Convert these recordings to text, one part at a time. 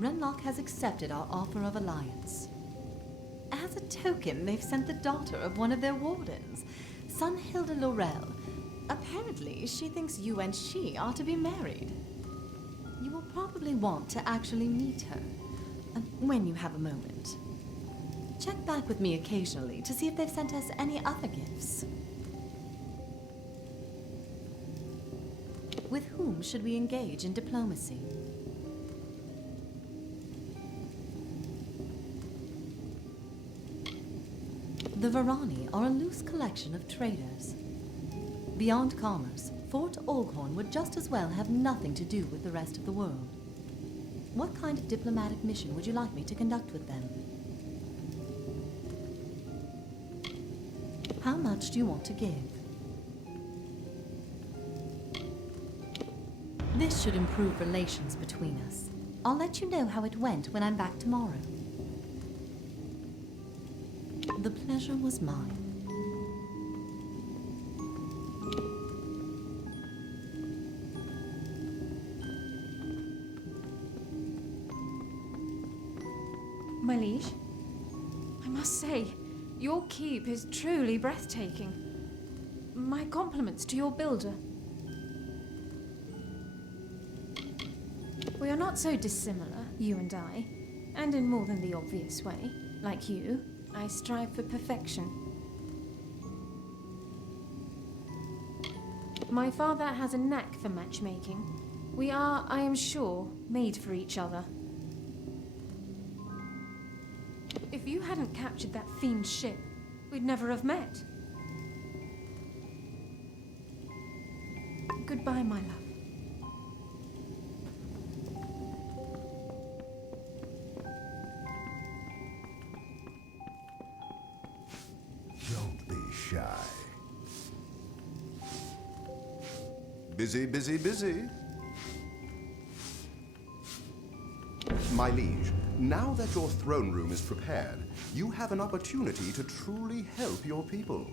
Renlock has accepted our offer of alliance. As a token, they've sent the daughter of one of their wardens, Sunhilda Laurel. Apparently, she thinks you and she are to be married. You will probably want to actually meet her, when you have a moment. Check back with me occasionally to see if they've sent us any other gifts. With whom should we engage in diplomacy? The Varani are a loose collection of traders. Beyond commerce, Fort Olghorn would just as well have nothing to do with the rest of the world. What kind of diplomatic mission would you like me to conduct with them? How much do you want to give? This should improve relations between us. I'll let you know how it went when I'm back tomorrow. The pleasure was mine. My liege, I must say, your keep is truly breathtaking. My compliments to your builder. We are not so dissimilar, you and I, and in more than the obvious way. Like you, I strive for perfection. My father has a knack for matchmaking. We are, I am sure, made for each other. If you hadn't captured that fiend's ship, we'd never have met. Goodbye, my love. Don't be shy. Busy, busy, busy. My liege, now that your throne room is prepared, you have an opportunity to truly help your people.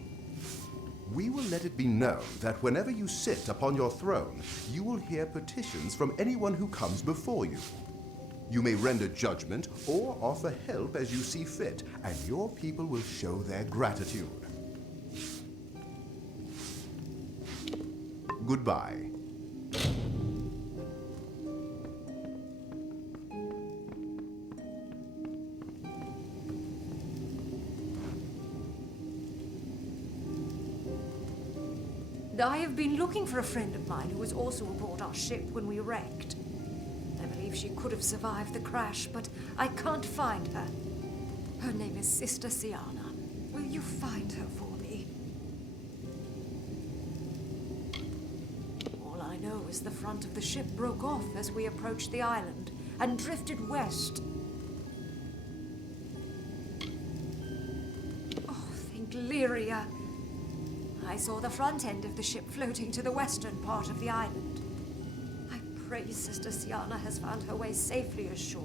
We will let it be known that whenever you sit upon your throne, you will hear petitions from anyone who comes before you. You may render judgment or offer help as you see fit, and your people will show their gratitude. Goodbye. I have been looking for a friend of mine who was also aboard our ship when we wrecked. I believe she could have survived the crash, but I can't find her. Her name is Sister Siana. Will you find her for me? All I know is the front of the ship broke off as we approached the island and drifted west. Oh, think Lyria. I saw the front end of the ship floating to the western part of the island. I pray Sister Siana has found her way safely ashore.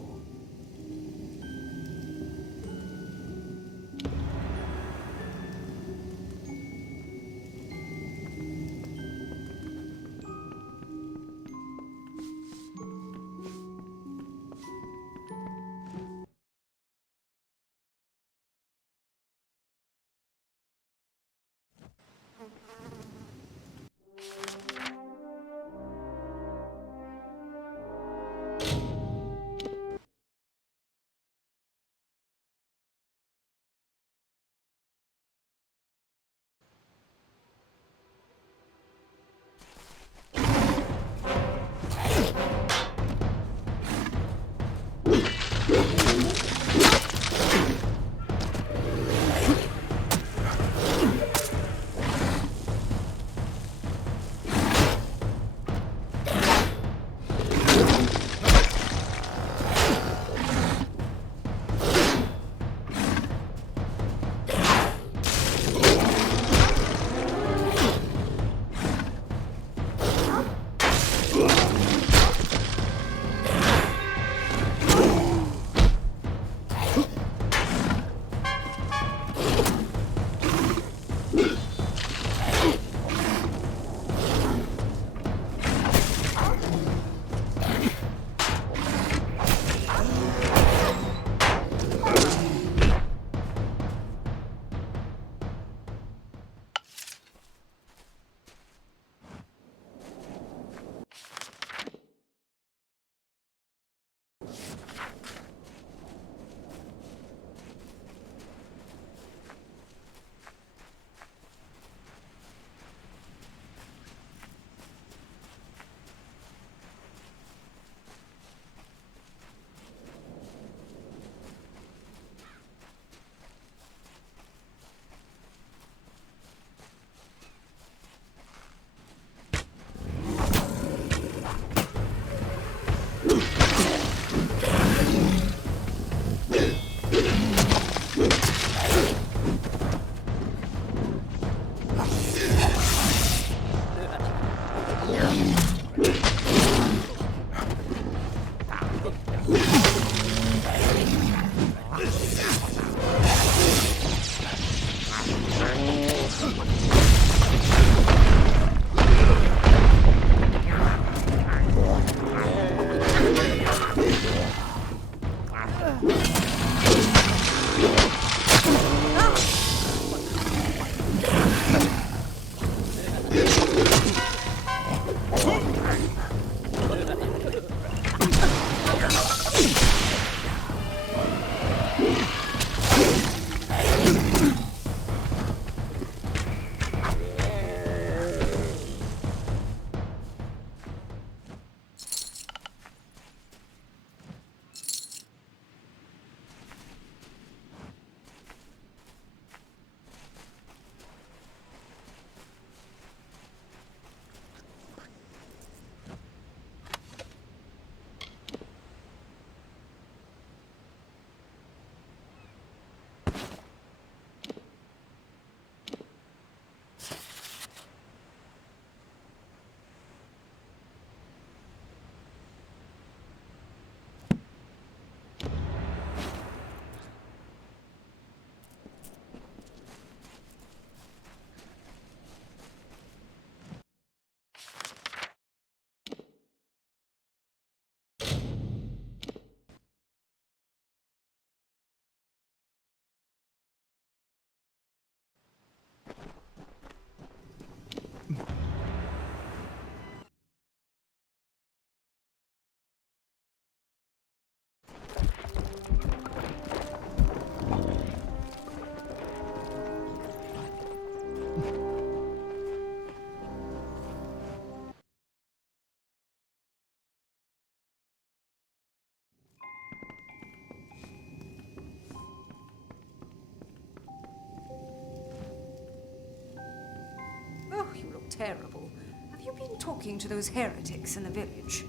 terrible. Have you been talking to those heretics in the village?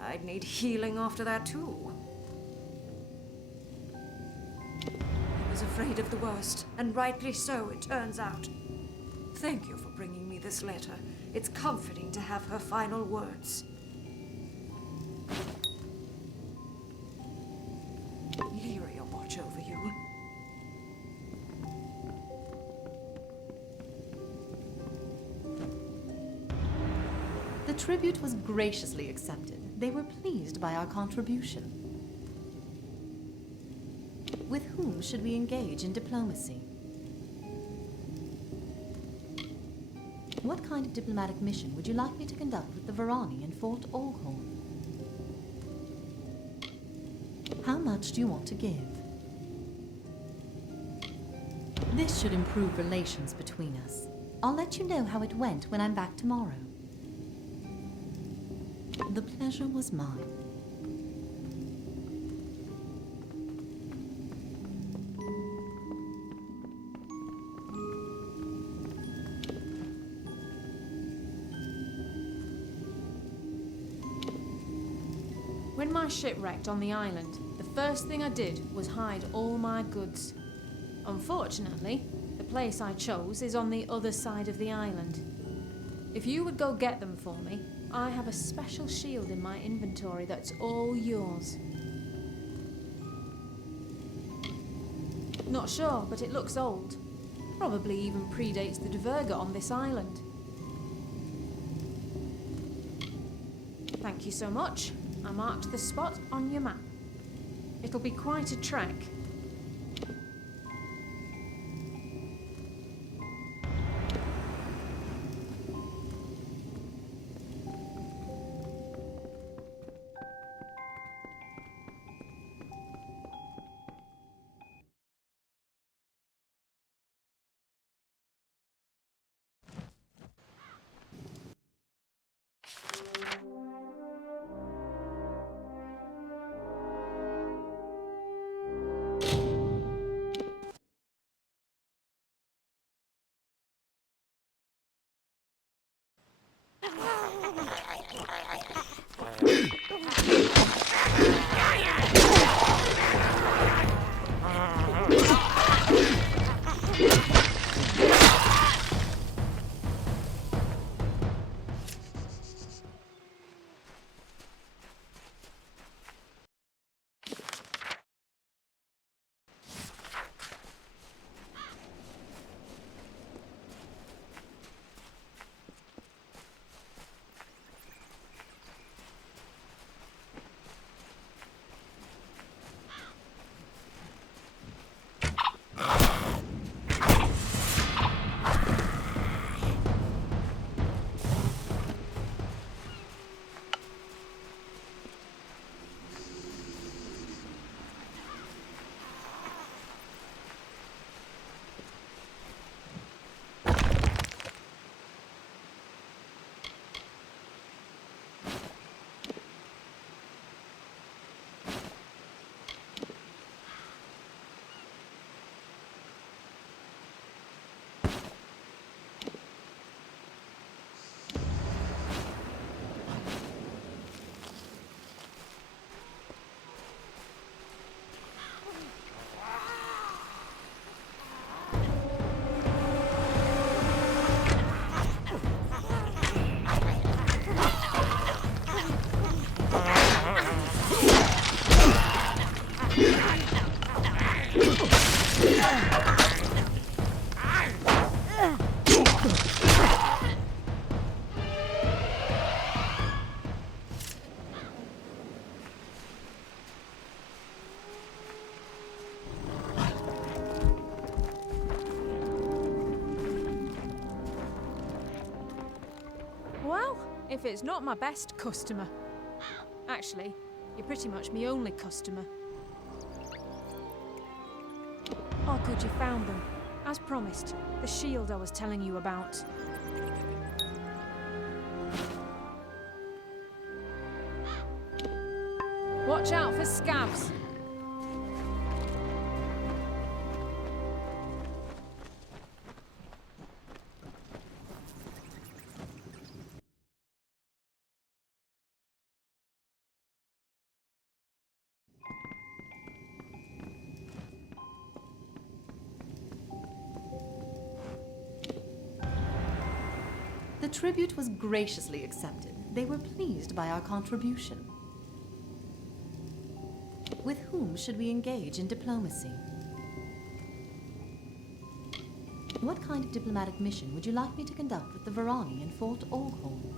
I'd need healing after that too. I was afraid of the worst, and rightly so, it turns out. Thank you for bringing me this letter. It's comforting to have her final words. Lyria will watch over you. The tribute was graciously accepted. They were pleased by our contribution. With whom should we engage in diplomacy? What kind of diplomatic mission would you like me to conduct with the Varani in Fort Olghorn? How much do you want to give? This should improve relations between us. I'll let you know how it went when I'm back tomorrow. The pleasure was mine. When my ship wrecked on the island, the first thing I did was hide all my goods. Unfortunately, the place I chose is on the other side of the island. If you would go get them for me, I have a special shield in my inventory that's all yours. Not sure, but it looks old. Probably even predates the Diverga on this island. Thank you so much. I marked the spot on your map. It'll be quite a trek. Well, if it's not my best customer. Actually, you're pretty much my only customer. Oh good, you found them. As promised, the shield I was telling you about. Watch out for scabs. tribute was graciously accepted. They were pleased by our contribution. With whom should we engage in diplomacy? What kind of diplomatic mission would you like me to conduct with the Varani in Fort Orghorn?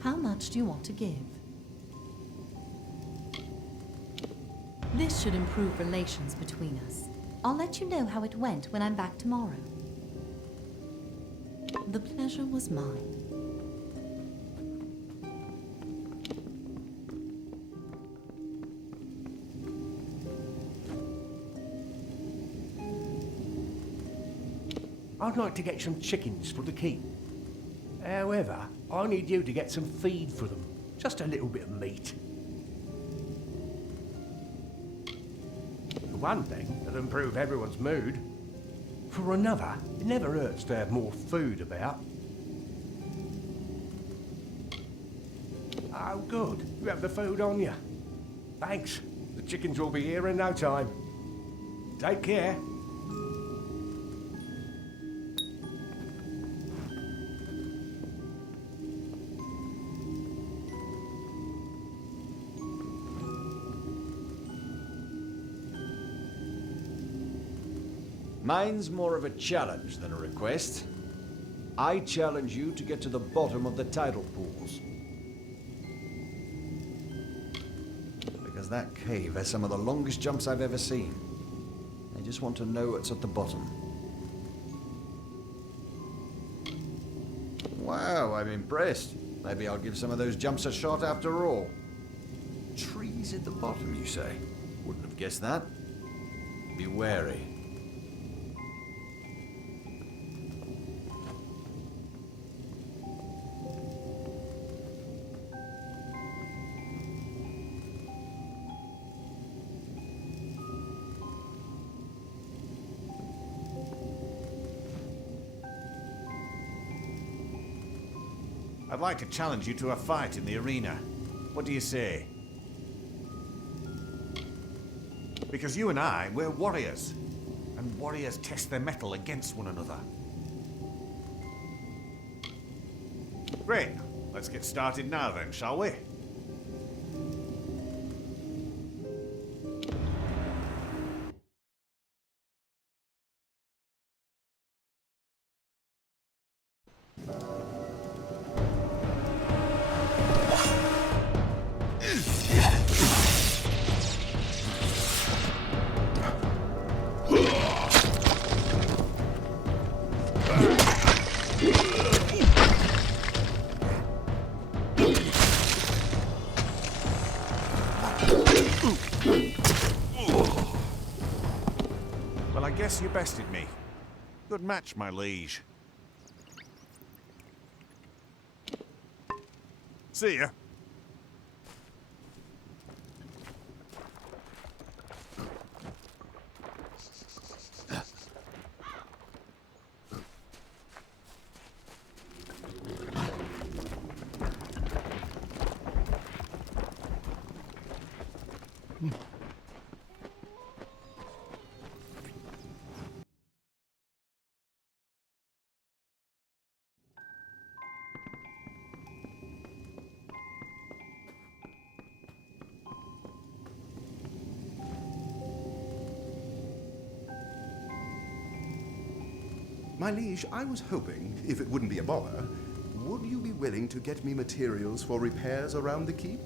How much do you want to give? This should improve relations between us. I'll let you know how it went when I'm back tomorrow. The pleasure was mine. I'd like to get some chickens for the keep. However, I need you to get some feed for them. Just a little bit of meat. For one thing, it'll improve everyone's mood. For another, it never hurts to have more food about. Oh, good. You have the food on you. Thanks. The chickens will be here in no time. Take care. Mine's more of a challenge than a request. I challenge you to get to the bottom of the tidal pools. Because that cave has some of the longest jumps I've ever seen. I just want to know what's at the bottom. Wow, I'm impressed. Maybe I'll give some of those jumps a shot after all. Trees at the bottom, you say? Wouldn't have guessed that. Be wary. I'd like to challenge you to a fight in the arena. What do you say? Because you and I, we're warriors. And warriors test their mettle against one another. Great. Let's get started now then, shall we? Well, I guess you bested me. Good match, my liege. See ya. My liege, I was hoping, if it wouldn't be a bother, would you be willing to get me materials for repairs around the keep?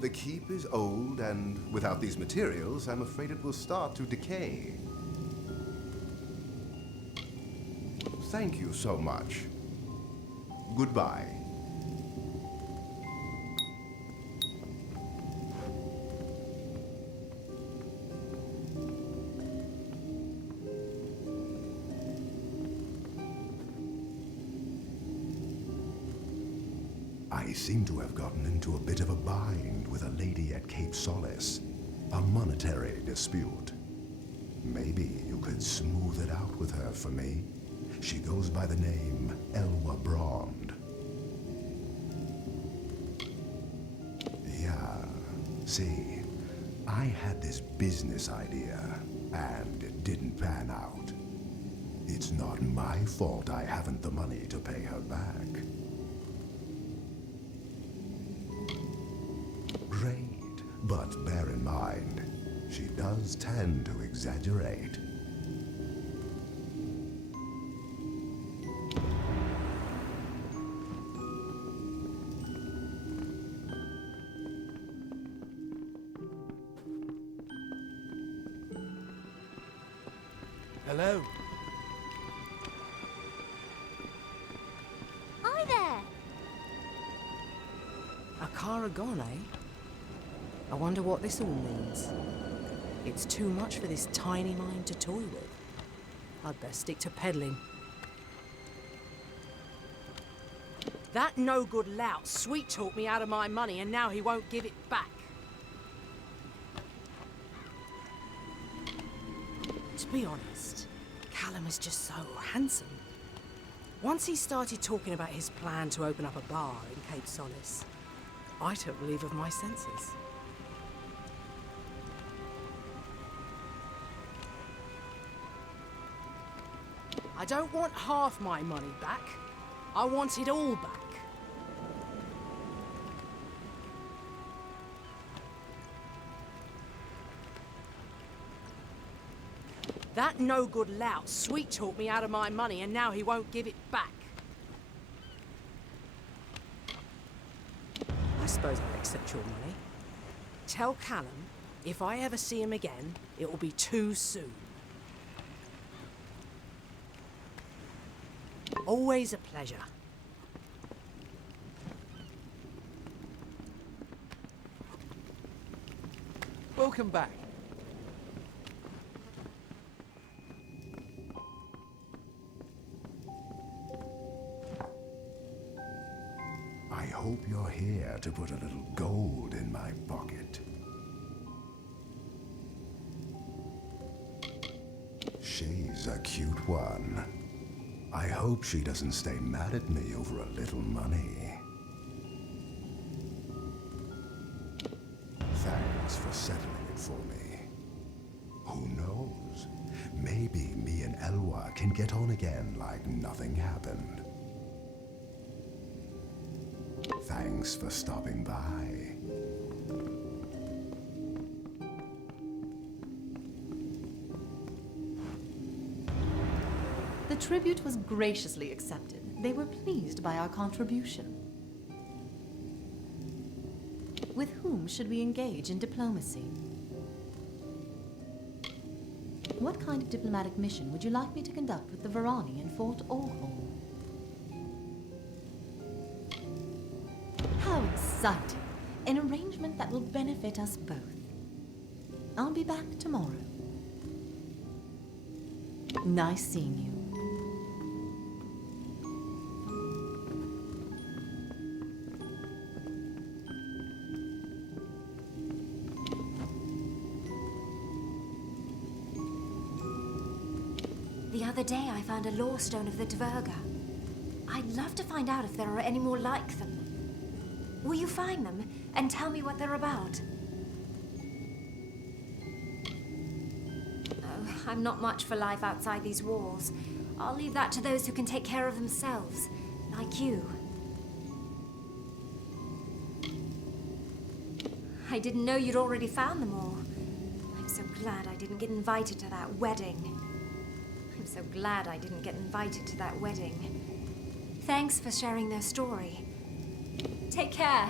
The keep is old, and without these materials, I'm afraid it will start to decay. Thank you so much. Goodbye. I seem to have gotten into a bit of a bind with a lady at Cape Solace. A monetary dispute. Maybe you could smooth it out with her for me. She goes by the name Elwa Brond. Yeah, see, I had this business idea. And it didn't pan out. It's not my fault I haven't the money to pay her back. Great, but bear in mind, she does tend to exaggerate. Hello? Hi there! Akara gone, eh? I wonder what this all means. It's too much for this tiny mind to toy with. I'd best stick to peddling. That no-good lout sweet-talked me out of my money and now he won't give it back. To be honest, Callum is just so handsome. Once he started talking about his plan to open up a bar in Cape Solace, I took leave of my senses. I don't want half my money back. I want it all back. That no-good lout sweet-talked me out of my money and now he won't give it back. I suppose I'll accept your money. Tell Callum, if I ever see him again, it will be too soon. Always a pleasure. Welcome back. I hope you're here to put a little gold in my pocket. She's a cute one. I hope she doesn't stay mad at me over a little money. Thanks for settling it for me. Who knows? Maybe me and Elwa can get on again like nothing happened. Thanks for stopping by. The tribute was graciously accepted. They were pleased by our contribution. With whom should we engage in diplomacy? What kind of diplomatic mission would you like me to conduct with the Varani in Fort Orholm? How exciting! An arrangement that will benefit us both. I'll be back tomorrow. Nice seeing you. The other day I found a lore stone of the Dverga. I'd love to find out if there are any more like them. Will you find them and tell me what they're about? Oh, I'm not much for life outside these walls. I'll leave that to those who can take care of themselves, like you. I didn't know you'd already found them all. I'm so glad I didn't get invited to that wedding. I'm so glad I didn't get invited to that wedding. Thanks for sharing their story. Take care.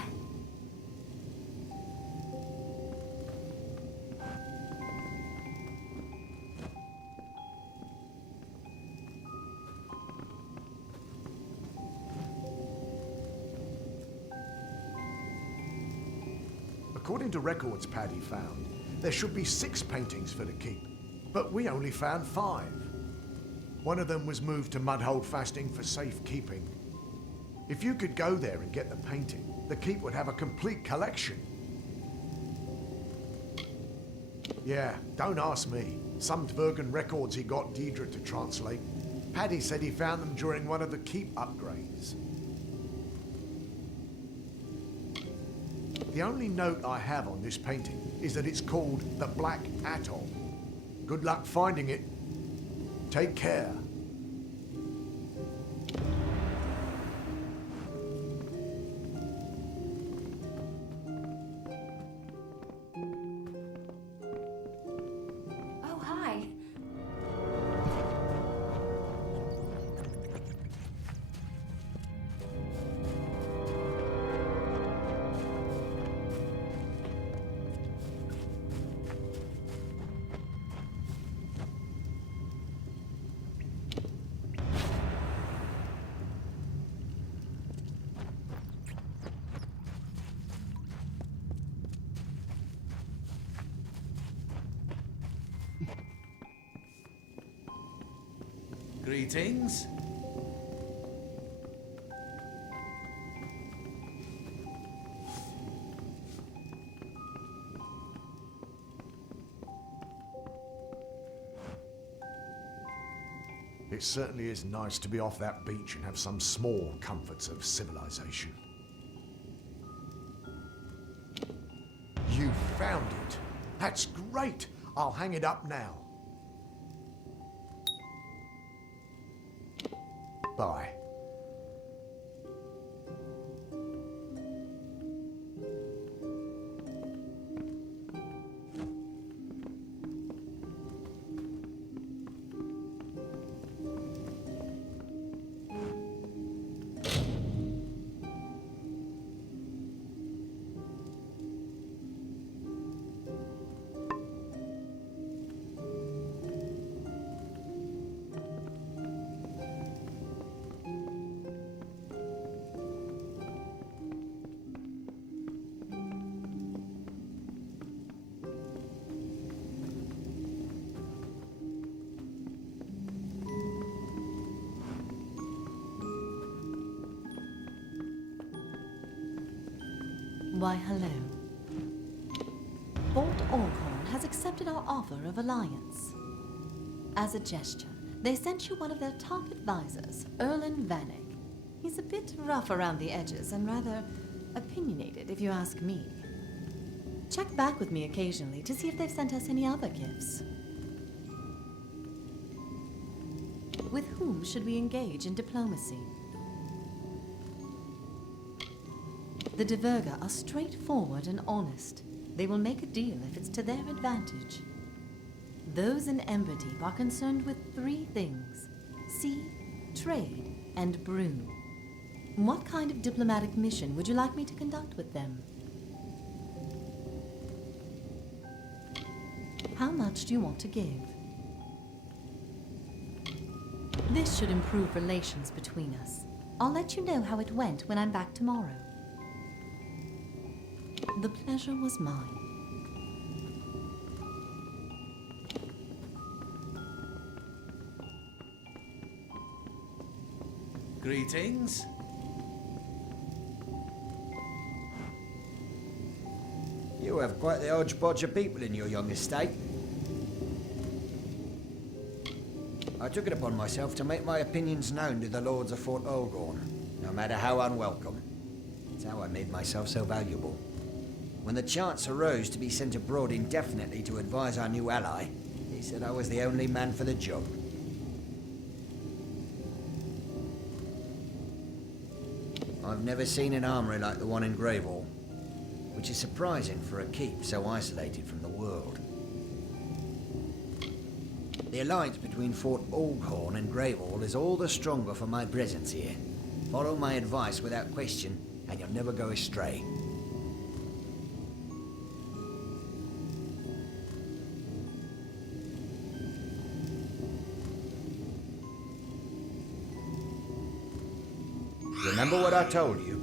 According to records Paddy found, there should be 6 paintings for the keep, but we only found 5. One of them was moved to Mudhold Fasting for safekeeping. If you could go there and get the painting, the keep would have a complete collection. Yeah, don't ask me. Some Dvergan records he got Deidre to translate. Paddy said he found them during one of the keep upgrades. The only note I have on this painting is that it's called the Black Atoll. Good luck finding it. Take care. Oh, hi. Greetings. It certainly is nice to be off that beach and have some small comforts of civilization. You found it. That's great. I'll hang it up now. Bye. Why, hello. Fort Orkhorn has accepted our offer of alliance. As a gesture, they sent you one of their top advisors, Erlen Vanek. He's a bit rough around the edges and rather opinionated, if you ask me. Check back with me occasionally to see if they've sent us any other gifts. With whom should we engage in diplomacy? The Diverga are straightforward and honest. They will make a deal if it's to their advantage. Those in Emberdeep are concerned with three things: sea, trade, and brew. What kind of diplomatic mission would you like me to conduct with them? How much do you want to give? This should improve relations between us. I'll let you know how it went when I'm back tomorrow. The pleasure was mine. Greetings. You have quite the hodgepodge of people in your young estate. I took it upon myself to make my opinions known to the lords of Fort Orkhorn, no matter how unwelcome. It's how I made myself so valuable. When the chance arose to be sent abroad indefinitely to advise our new ally, he said I was the only man for the job. I've never seen an armory like the one in Gravehal, which is surprising for a keep so isolated from the world. The alliance between Fort Orkhorn and Gravehal is all the stronger for my presence here. Follow my advice without question, and you'll never go astray. Remember what I told you?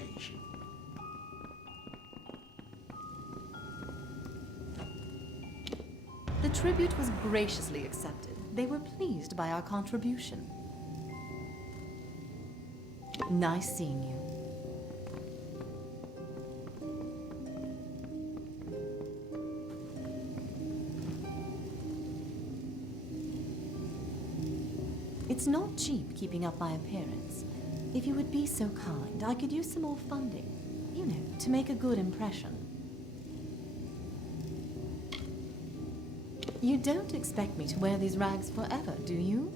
Liege. The tribute was graciously accepted. They were pleased by our contribution. Nice seeing you. It's not cheap keeping up my appearance. If you would be so kind, I could use some more funding. You know, to make a good impression. You don't expect me to wear these rags forever, do you?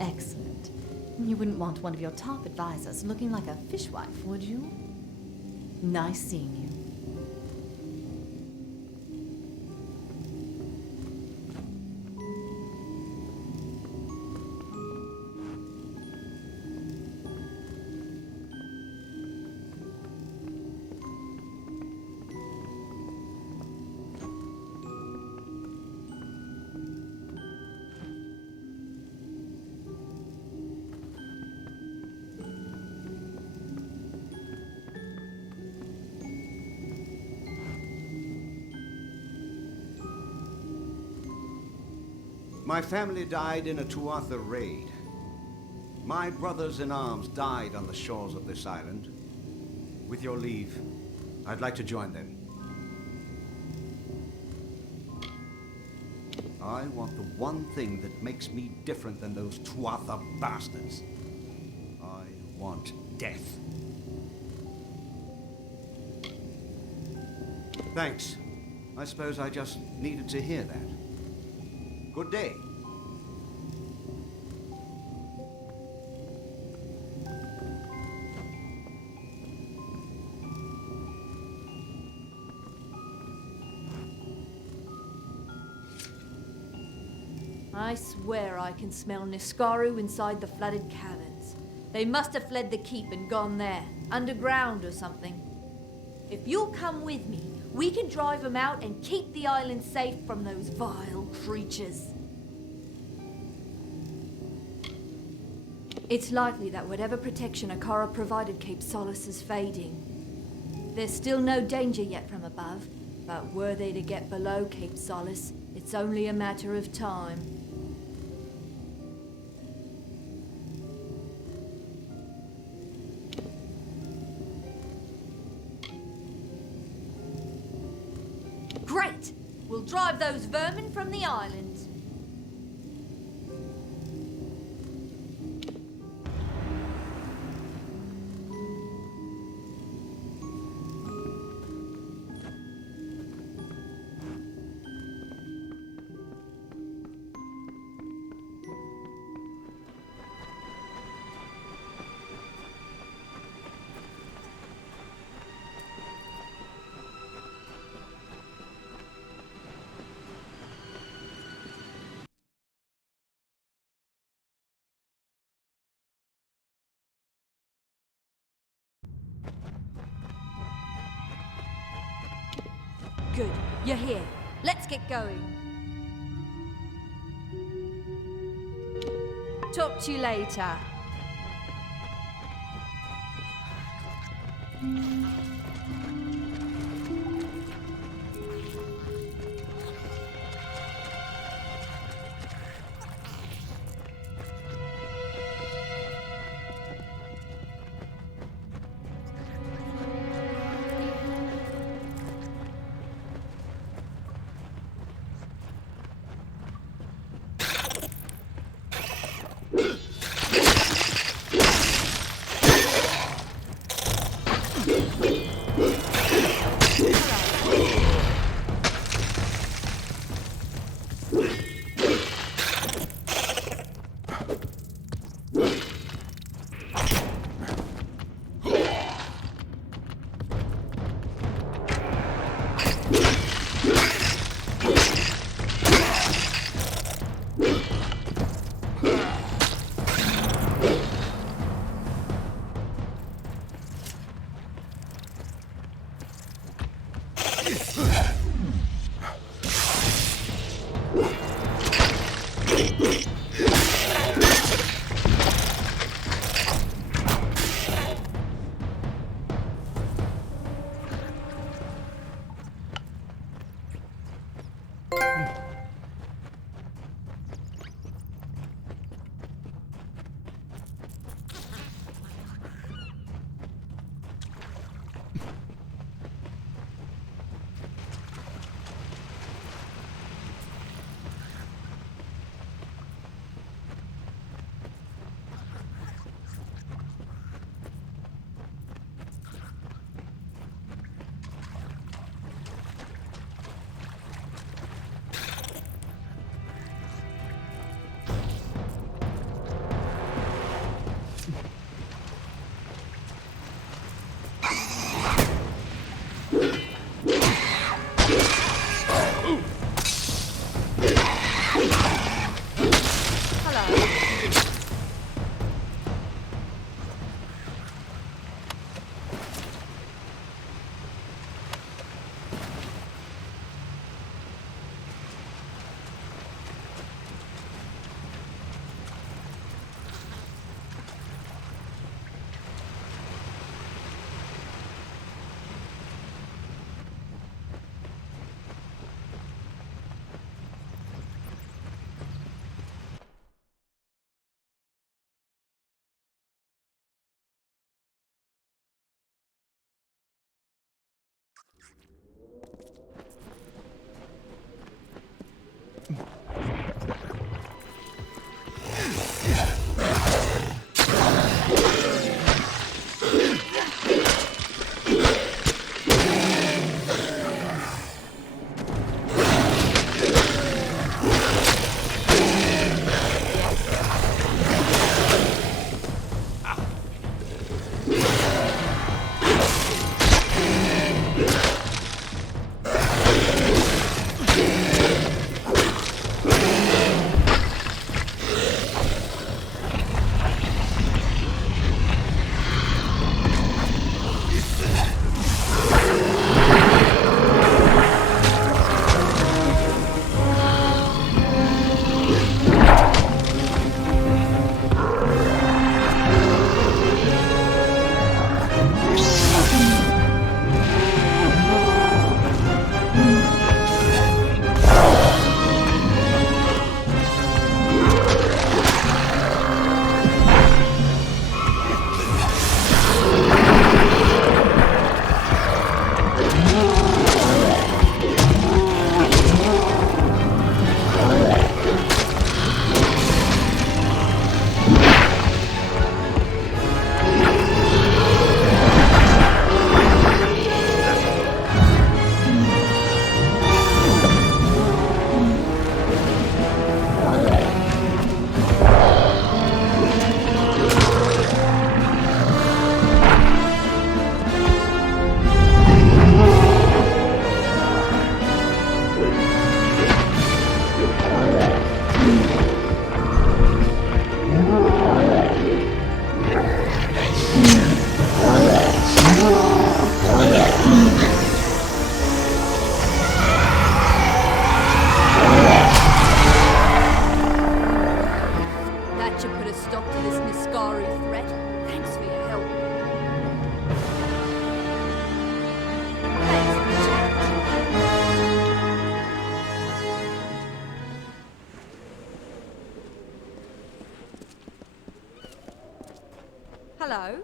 Excellent. You wouldn't want one of your top advisors looking like a fishwife, would you? Nice seeing you. My family died in a Tuatha raid. My brothers in arms died on the shores of this island. With your leave, I'd like to join them. I want the one thing that makes me different than those Tuatha bastards. I want death. Thanks. I suppose I just needed to hear that. Good day. I swear I can smell Niskaru inside the flooded caverns. They must have fled the keep and gone there, underground or something. If you'll come with me, we can drive them out and keep the island safe from those vile creatures. It's likely that whatever protection Akara provided Cape Solace is fading. There's still no danger yet from above, but were they to get below Cape Solace, it's only a matter of time. Great! We'll drive those vermin from the island. Good. You're here. Let's get going. Talk to you later. Hello?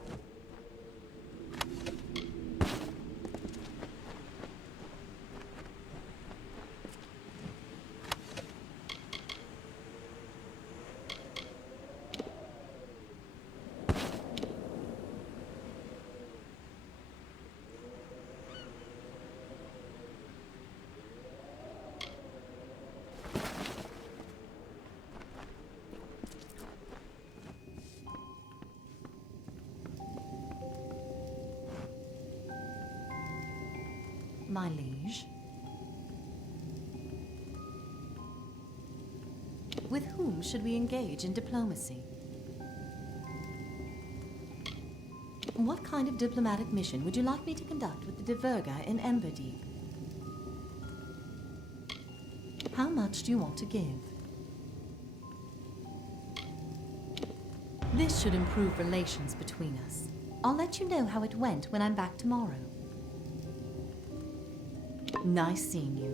My liege. With whom should we engage in diplomacy? What kind of diplomatic mission would you like me to conduct with the Diverga in Emberdeep? How much do you want to give? This should improve relations between us. I'll let you know how it went when I'm back tomorrow. Nice seeing you.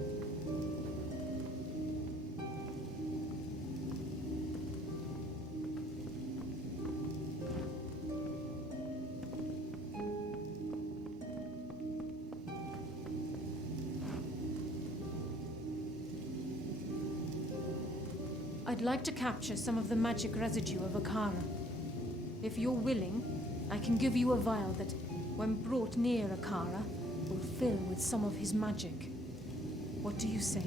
I'd like to capture some of the magic residue of Akara. If you're willing, I can give you a vial that, when brought near Akara, will fill with some of his magic. What do you say?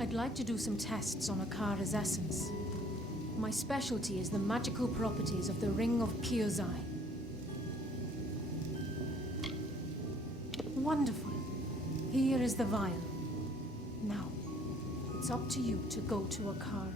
I'd like to do some tests on Akara's essence. My specialty is the magical properties of the Ring of Kyozai. Wonderful. Here is the vial. Now, it's up to you to go to Akara.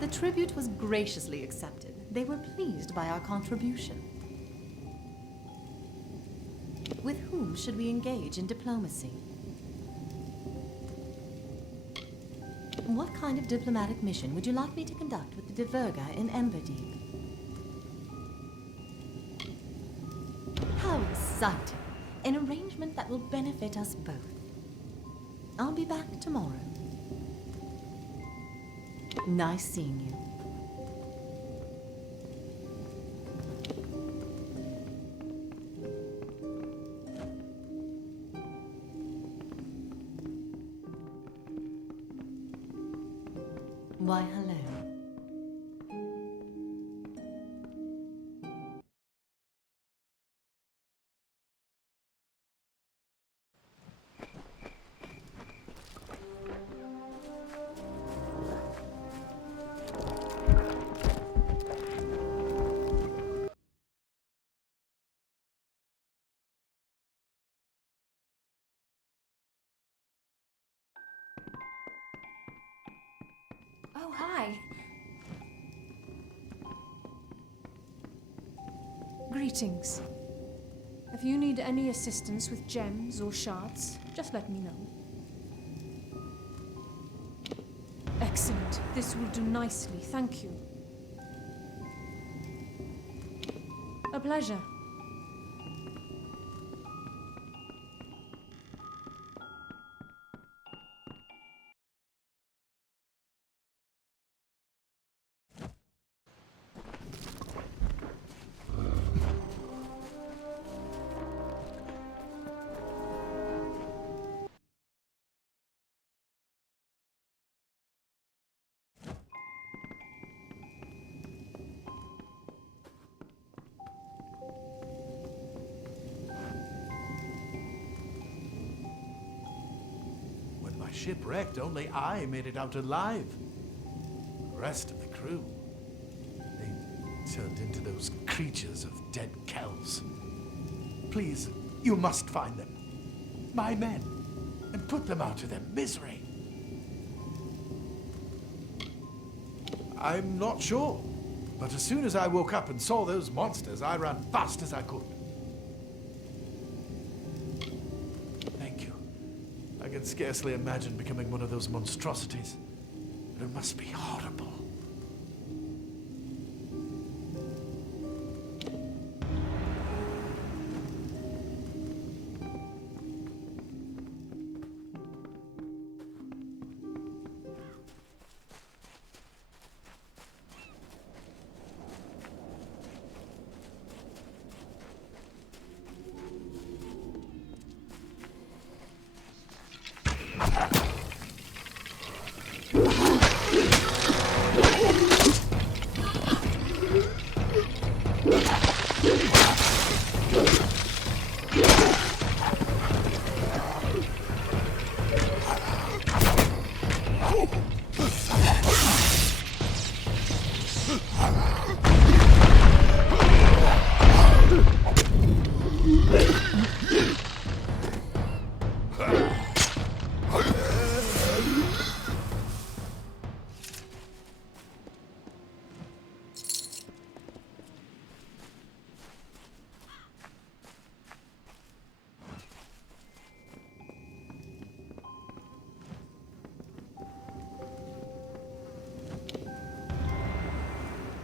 The tribute was graciously accepted. They were pleased by our contribution. With whom should we engage in diplomacy? What kind of diplomatic mission would you like me to conduct with the Diverga in Emberdeep? How exciting! An arrangement that will benefit us both. I'll be back tomorrow. Nice seeing you. Why, hello. Oh, hi. Greetings. If you need any assistance with gems or shards, just let me know. Excellent. This will do nicely, thank you. A pleasure. shipwrecked, only I made it out alive. The rest of the crew, they turned into those creatures of dead Kels. Please, you must find them. My men. And put them out of their misery. I'm not sure. But as soon as I woke up and saw those monsters, I ran fast as I could. Thank you. I can scarcely imagine becoming one of those monstrosities. But it must be horrible.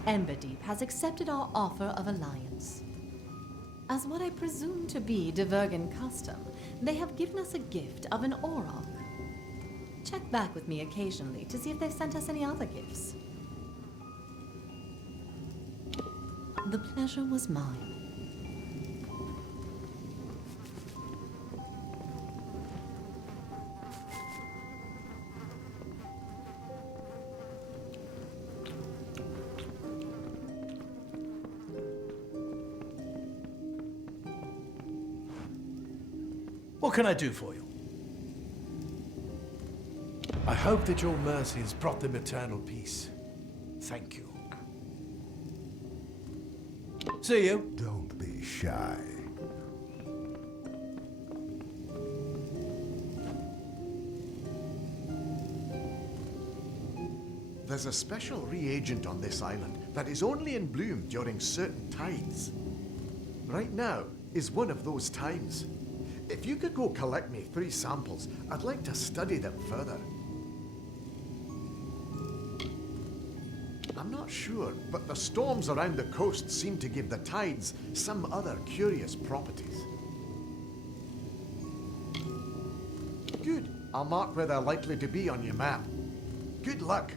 Emberdeep has accepted our offer of alliance. As what I presume to be Divergan custom, they have given us a gift of an auroch. Check back with me occasionally to see if they've sent us any other gifts. The pleasure was mine. What can I do for you? I hope that your mercy has brought them eternal peace. Thank you. See you. Don't be shy. There's a special reagent on this island that is only in bloom during certain tides. Right now is one of those times. If you could go collect me 3 samples, I'd like to study them further. I'm not sure, but the storms around the coast seem to give the tides some other curious properties. Good. I'll mark where they're likely to be on your map. Good luck.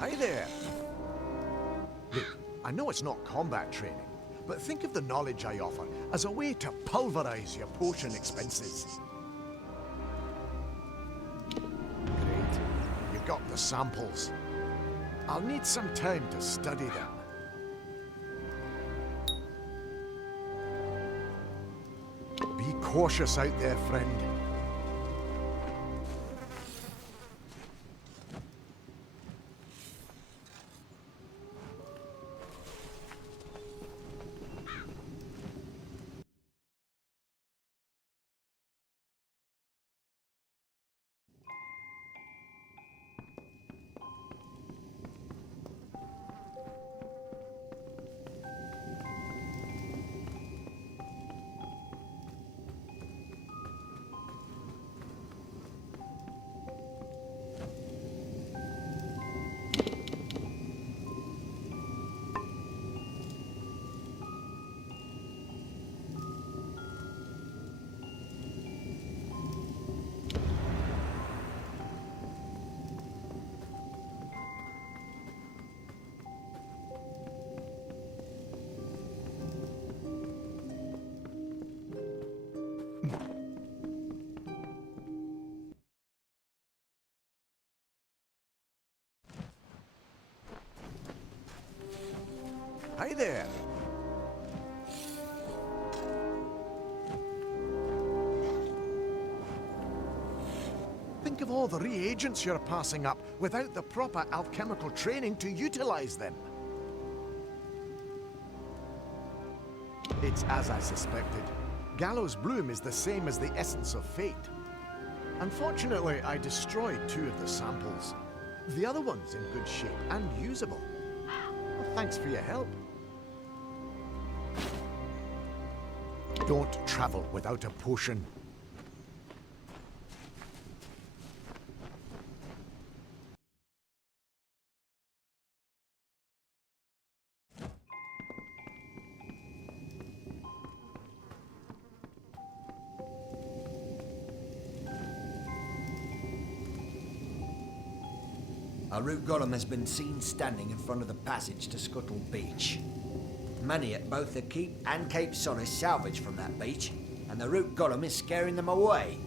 Hey there! Look, I know it's not combat training, but think of the knowledge I offer as a way to pulverize your potion expenses. Great. You've got the samples. I'll need some time to study them. Be cautious out there, friend. Hey there! Think of all the reagents you're passing up without the proper alchemical training to utilize them. It's as I suspected. Gallows Bloom is the same as the essence of fate. Unfortunately, I destroyed 2 of the samples. The other one's in good shape and usable. Well, thanks for your help. Don't travel without a potion. A root golem has been seen standing in front of the passage to Scuttle Beach. Money at both the Keep and Cape Solace salvaged from that beach, and the root golem is scaring them away.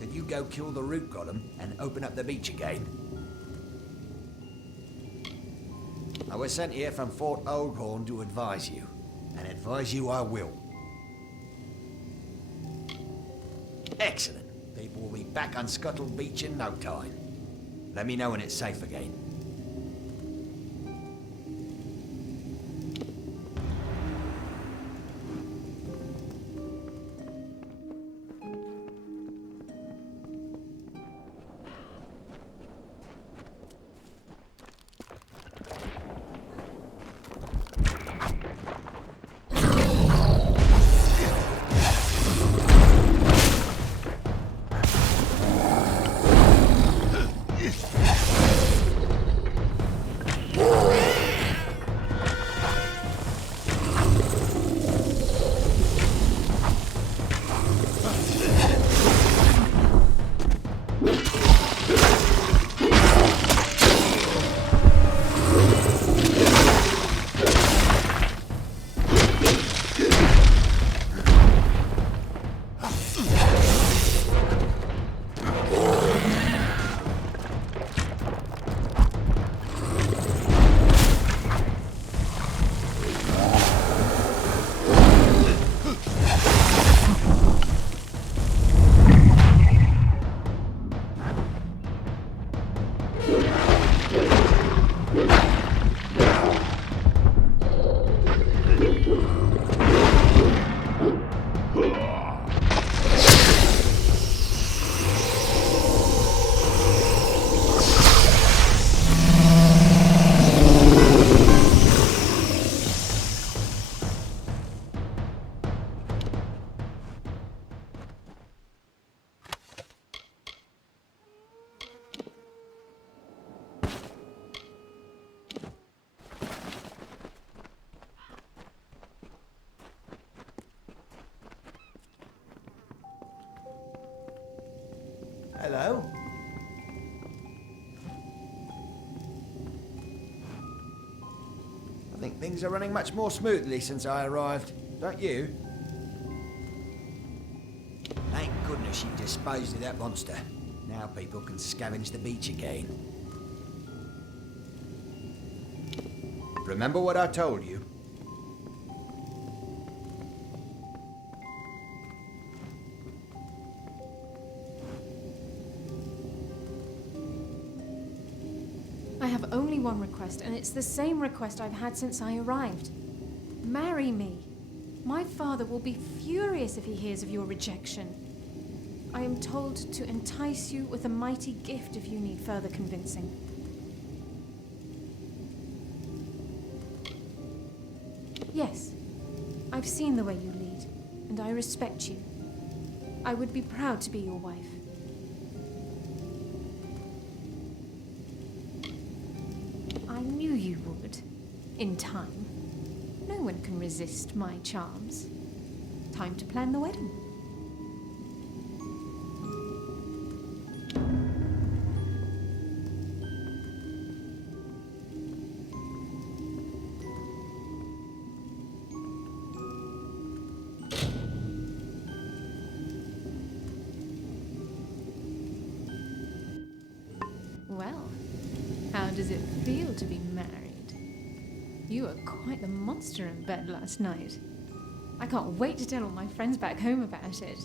Could you go kill the root golem and open up the beach again? I was sent here from Fort Oldhorn to advise you, and advise you I will. Excellent. People will be back on Scuttle Beach in no time. Let me know when it's safe again. Hello? I think things are running much more smoothly since I arrived, don't you? Thank goodness you disposed of that monster. Now people can scavenge the beach again. Remember what I told you? I have only one request, and it's the same request I've had since I arrived. Marry me. My father will be furious if he hears of your rejection. I am told to entice you with a mighty gift if you need further convincing. Yes, I've seen the way you lead, and I respect you. I would be proud to be your wife. I knew you would, in time. No one can resist my charms. Time to plan the wedding. Well, how does it feel to be married? You were quite the monster in bed last night. I can't wait to tell all my friends back home about it.